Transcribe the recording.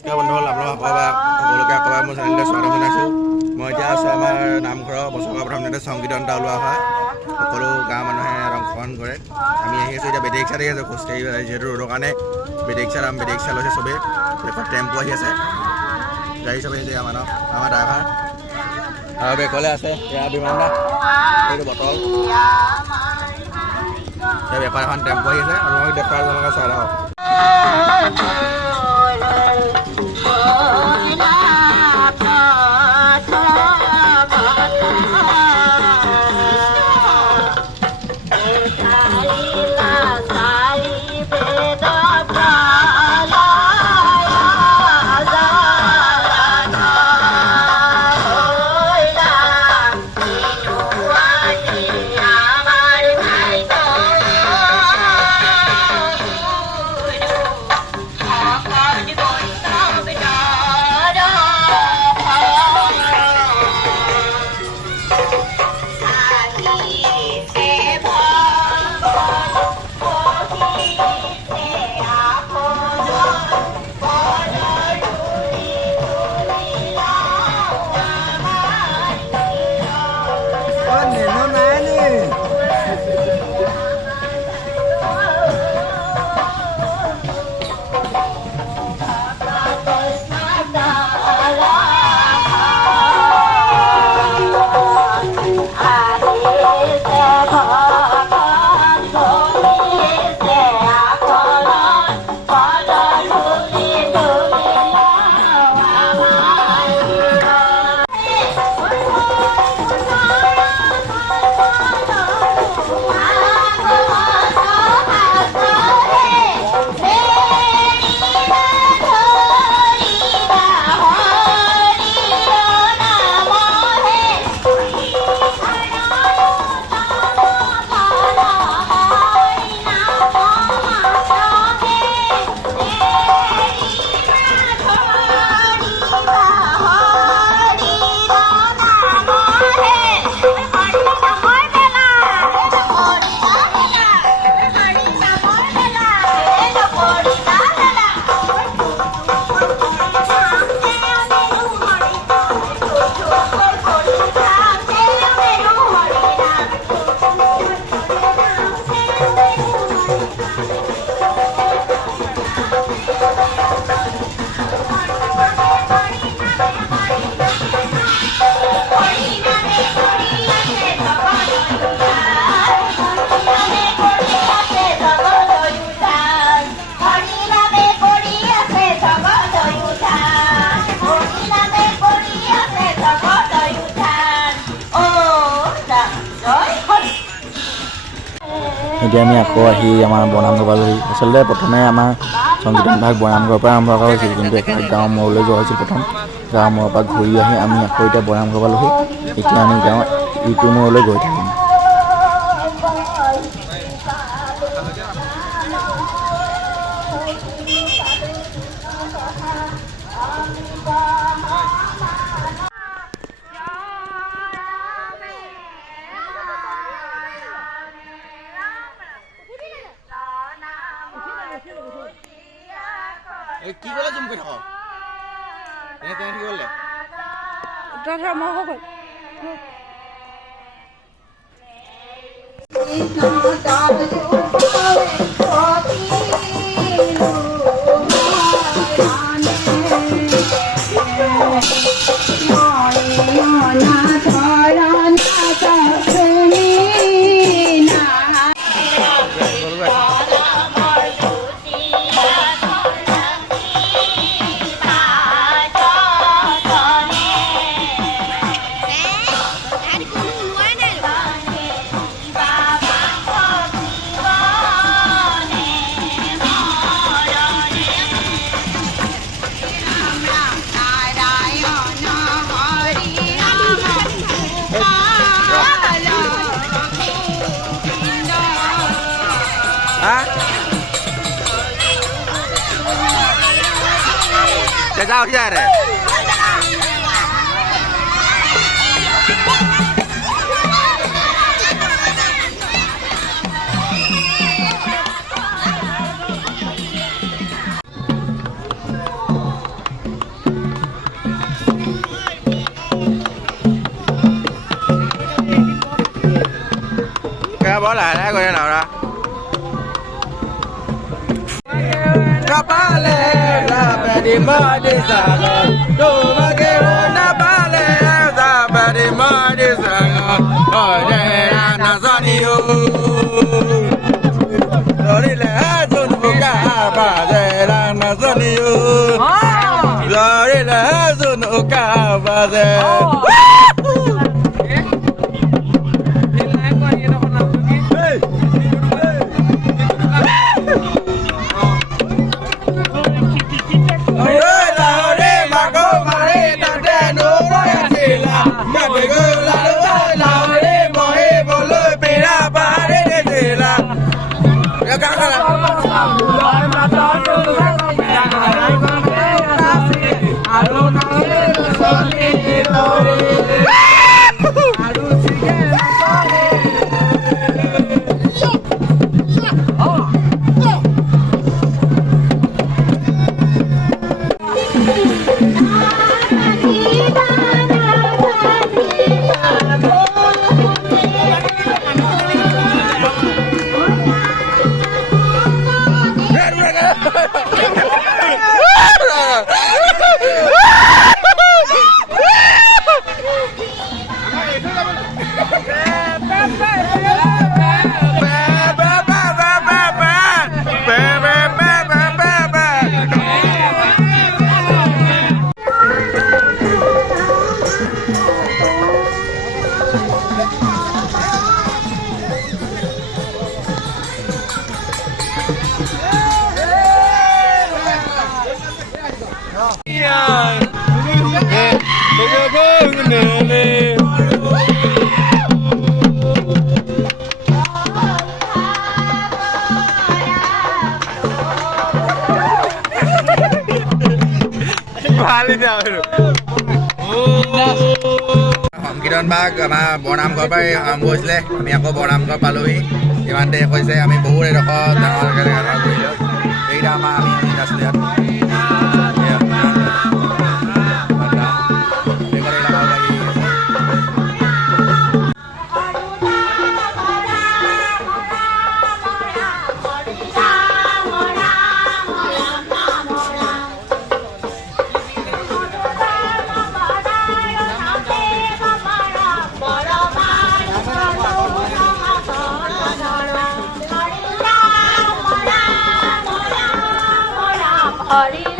নমস্কাৰ বন্ধুসকল, আপোনালোকক সকলোকে একেবাৰে মোৰ চেনেললৈ স্বাগতম জনাইছোঁ। মই এতিয়া আছোঁ আমাৰ নামঘৰৰ বছৰৰ প্ৰথম দিনতে সংকীৰ্তন এটা ওলোৱা হয়। সকলো গাঁৱৰ মানুহে অংশগ্ৰহণ কৰে। আমি আহি আছোঁ এতিয়া বেটেৰী ৰিক্সাত আহি আছোঁ খোজকাঢ়ি, যিহেতু ৰ'দৰ কাৰণে বেটেৰী ৰিক্সা লৈছে চবেই। এখন টেম্পু আহি আছে, গাড়ী চবেই আহিছে আমাৰ ড্ৰাইভাৰ আৰু বেকলে আছে এয়া বিমান দা, এইটো বটল, বেপাৰ এখন টেম্পু আহি আছে আৰু মই দেখুৱাই আপোনালোকে চাই থাকক। এতিয়া আমি আকৌ আহি আমাৰ বনামঘৰ পালোহি। আচলতে প্ৰথমে আমাৰ সংকীৰ্তন ভাগ বনামঘৰৰ পৰা আৰম্ভ কৰা হৈছিল, কিন্তু একেবাৰে গাঁৱৰ মূৰলৈ যোৱা হৈছিল। প্ৰথম গাঁৱৰ মূৰৰ পৰা ঘূৰি আহি আমি আকৌ এতিয়া বনামঘৰ পালোহি। এতিয়া আমি গাঁৱৰ ইটো মূৰলৈ গৈ থাকিম। কি ক'লে জুম কৰি থাক কি ক'লে जाओ जा रहे bỏ lại đấy coi thế nào đó. Napale la bedi madi saga do magero napale la bedi madi saga ode na zaniyo lori le azun uka ba de la na zaniyo lori le azun uka ba de সংকীৰ্তন ভাগ আমাৰ বৰনামঘৰ পৰা আৰম্ভ হৈছিলে আমি আকৌ বৰনামঘৰ পালোহি ইমানতে কৈছে আমি বহুত এডোখৰ ডাঙৰকৈ কৰিলোঁ এইকেইটা আমাৰ আমি আছিলোঁ ইয়াত Hari